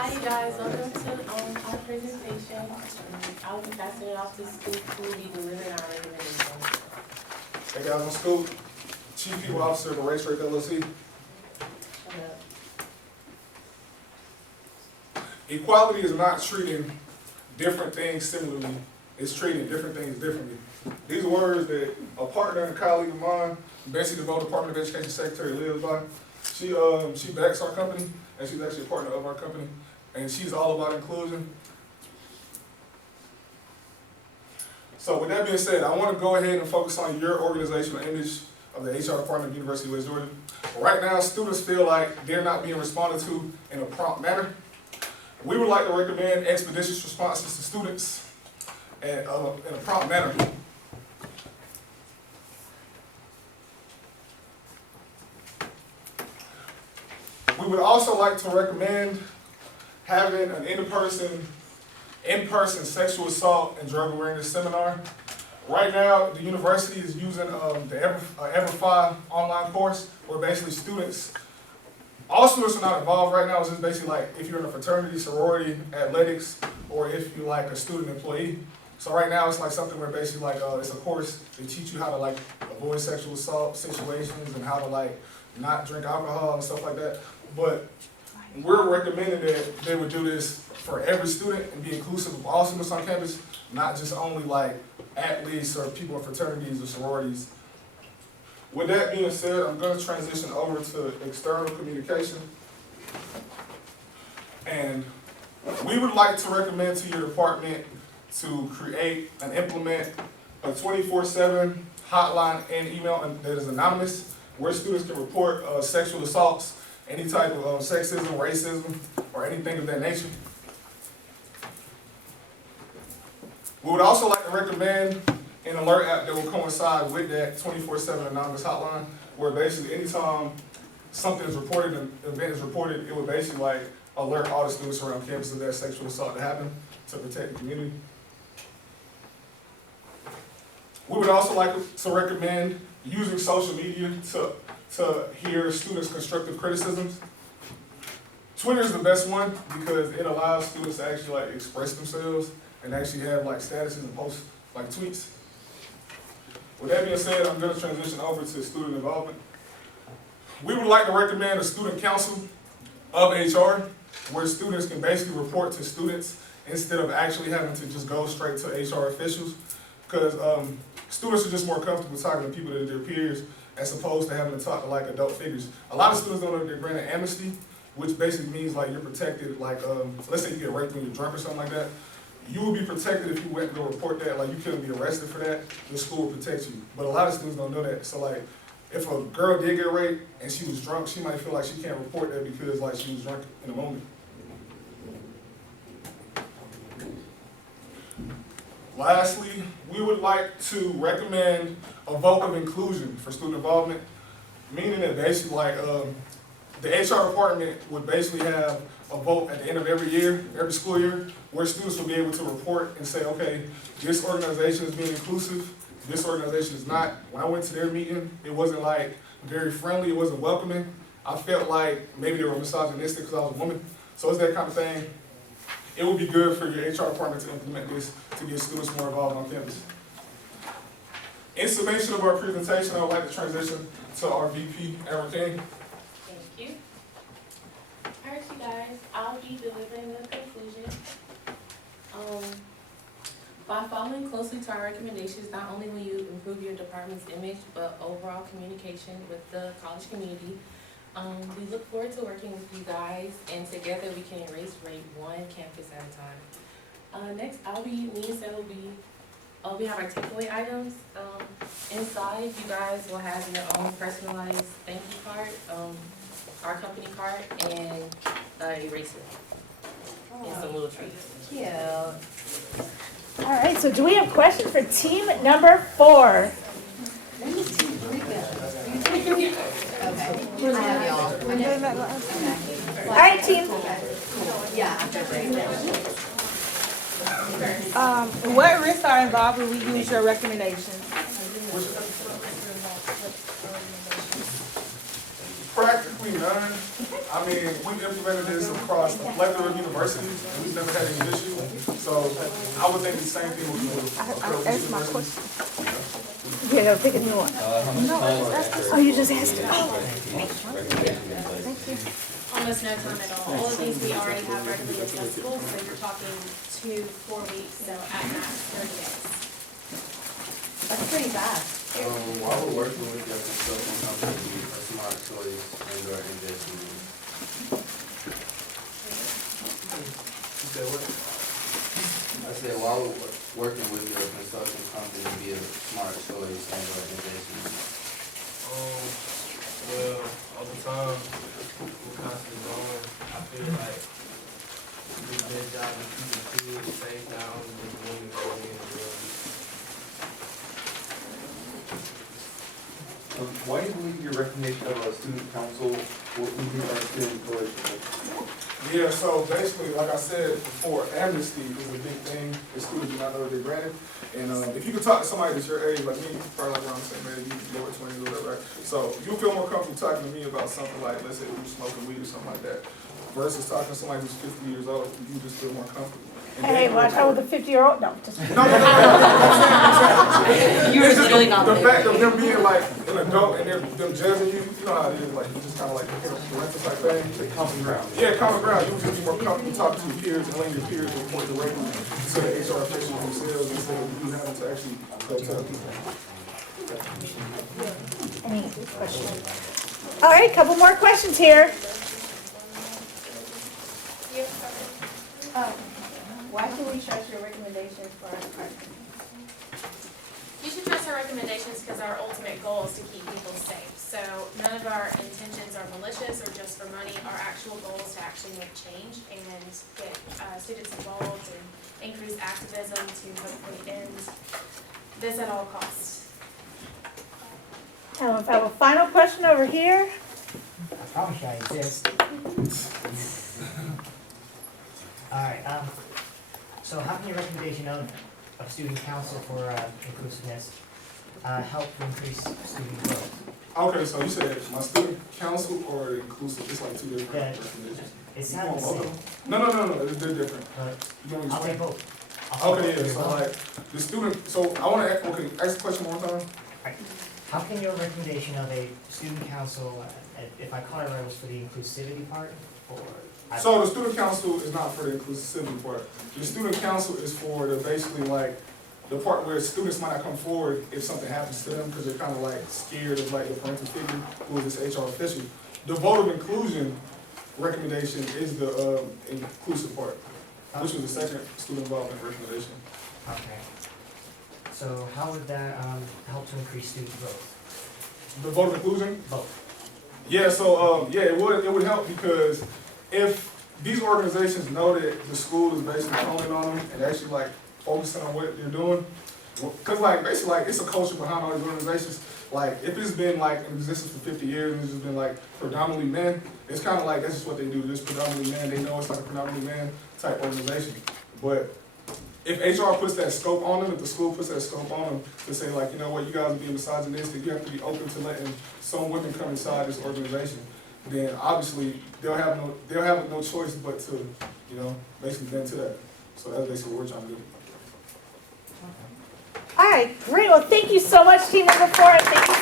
Hi, you guys. Welcome to our presentation. I'll be passing it off to Scoop, who will be delivering our recommendations. Hey guys, I'm Scoop, Chief People Officer of Race Rate LLC. Equality is not treating different things similarly, it's treating different things differently. These are words that a partner and a colleague of mine, Bessie DeVoe, Department of Education Secretary, lives by. She backs our company, and she's actually a partner of our company, and she's all about inclusion. So with that being said, I want to go ahead and focus on your organizational image of the HR department of the University of West Georgia. Right now, students feel like they're not being responded to in a prompt manner. We would like to recommend expeditious responses to students in a prompt manner. We would also like to recommend having an in-person sexual assault and drug awareness seminar. Right now, the university is using the EverFi online course, where basically all students are not involved right now. It's just basically like if you're in a fraternity, sorority, athletics, or if you're like a student employee. So right now, it's like something where basically like it's a course. They teach you how to like avoid sexual assault situations and how to like not drink alcohol and stuff like that. But we're recommending that they would do this for every student and be inclusive of all students on campus, not just only like athletes or people in fraternities or sororities. With that being said, I'm going to transition over to external communication. And we would like to recommend to your department to create and implement a 24/7 hotline and email that is anonymous, where students can report sexual assaults, any type of sexism, racism, or anything of that nature. We would also like to recommend an alert app that will coincide with that 24/7 anonymous hotline, where basically anytime something is reported, an event is reported, it would basically like alert all the students around campus of that sexual assault to happen to protect the community. We would also like to recommend using social media to hear students' constructive criticisms. Twitter is the best one because it allows students to actually like express themselves and actually have like statuses and post like tweets. With that being said, I'm going to transition over to student involvement. We would like to recommend a student council of HR, where students can basically report to students instead of actually having to just go straight to HR officials, because students are just more comfortable talking to people that are their peers as opposed to having to talk to like adult figures. A lot of students don't know they're granted amnesty, which basically means like you're protected, like let's say you get raped when you're drunk or something like that. You would be protected if you went and go report that, like you couldn't be arrested for that, the school would protect you. But a lot of students don't know that. So like, if a girl did get raped and she was drunk, she might feel like she can't report that because like she was drunk in the moment. Lastly, we would like to recommend a vote of inclusion for student involvement, meaning that basically like the HR department would basically have a vote at the end of every school year, where students will be able to report and say, okay, this organization is being inclusive, this organization is not. When I went to their meeting, it wasn't like very friendly, it wasn't welcoming. I felt like maybe they were misogynistic because I was a woman. So it's that kind of thing. It would be good for your HR department to implement this to get students more involved on campus. In summation of our presentation, I would like to transition to our VP, Aaron King. Thank you. All right, you guys, I'll be delivering the conclusion. By following closely to our recommendations, not only will you improve your department's image, but overall communication with the college community. We look forward to working with you guys, and together we can erase rate one campus at a time. Next, me and Sam we have our takeaway items. Inside, you guys will have your own personalized thank you card, our company card, and an eraser, and some little treats. Cute. All right, so do we have questions for team number 4? Okay. I have y'all. All right, team. Yeah. What risks are involved when we use your recommendations? Practically none. I mean, we've implemented this across a plethora of universities, and we've never had any issue. So I would think the same thing would be with. That's my question. You gotta pick a new one. Oh, you just asked it. Almost no time at all. All of these we already have readily accessible, so you're talking 2 to 4 weeks, so at max 30 days. That's pretty fast. While we're working with your consulting company, a smart choice and your investment. I said while we're working with your consulting company, be a smart choice and your investment. Well, all the time, we're constantly growing. I feel like we do the best job of keeping kids safe, not only with the women, but men as well. Why do you believe your recommendation of a student council will improve our student relationship? Yeah, so basically, like I said before, amnesty is a big thing. The students do not know that they're granted. And if you could talk to somebody that's your age, like me, probably like around the same age, you lower 20s or whatever, right? So you feel more comfortable talking to me about something like, let's say you're smoking weed or something like that, versus talking to somebody who's 50 years old, you just feel more comfortable. And Hey, then- watch out with a 50-year-old. No, just. No. You were It's just really the not fact of them being like an adult and them judging you, you know how it is, like, you just kind of like, parental type thing. Common ground. Yeah, common ground, you would just be more comfortable talking to your peers and letting your peers report directly to the HR officials themselves instead of you having to actually go tell people. Any questions? All right, couple more questions here. Why should we trust your recommendations for our department? You should trust our recommendations because our ultimate goal is to keep people safe. So none of our intentions are malicious or just for money. Our actual goal is to actually make change and get students involved and increase activism to hopefully end this at all costs. I have a final question over here. I promise you I exist. Alright, so how can your recommendation of student council for inclusiveness help to increase student growth? Okay, so you said my student council or inclusive, it's like two different Yeah. recommendations. It's not the same, No, they're different. but You want me to I'll take explain? both. Okay, yeah, so like, the student, so I wanna, ask the question one more time. How can your recommendation of a student council, if I caught it right, was for the inclusivity part, or? So the student council is not for the inclusivity part. The student council is for the basically like, the part where students might not come forward if something happens to them, because they're kind of like scared of like the parental figure who is this HR official. The vote of inclusion recommendation is the inclusive part, which was the second student involvement recommendation. Okay. So how would that help to increase student growth? The vote of inclusion? Both. Yeah, so, yeah, it would help because if these organizations know that the school is basically calling on them and actually like focusing on what they're doing, cause like basically like it's a culture behind all these organizations. Like if it's been like in existence for 50 years and it's just been like predominantly men, it's kind of like that's just what they do. Just predominantly men. They know it's like a predominantly man type organization. But if HR puts that scope on them, if the school puts that scope on them to say like, you know what, you guys are being misogynistic, you have to be open to letting some women come inside this organization, then obviously they'll have no choice but to, you know, basically bend to that. So that's basically what we're trying to do. All right, great. Well, thank you so much, team number 4. Thank you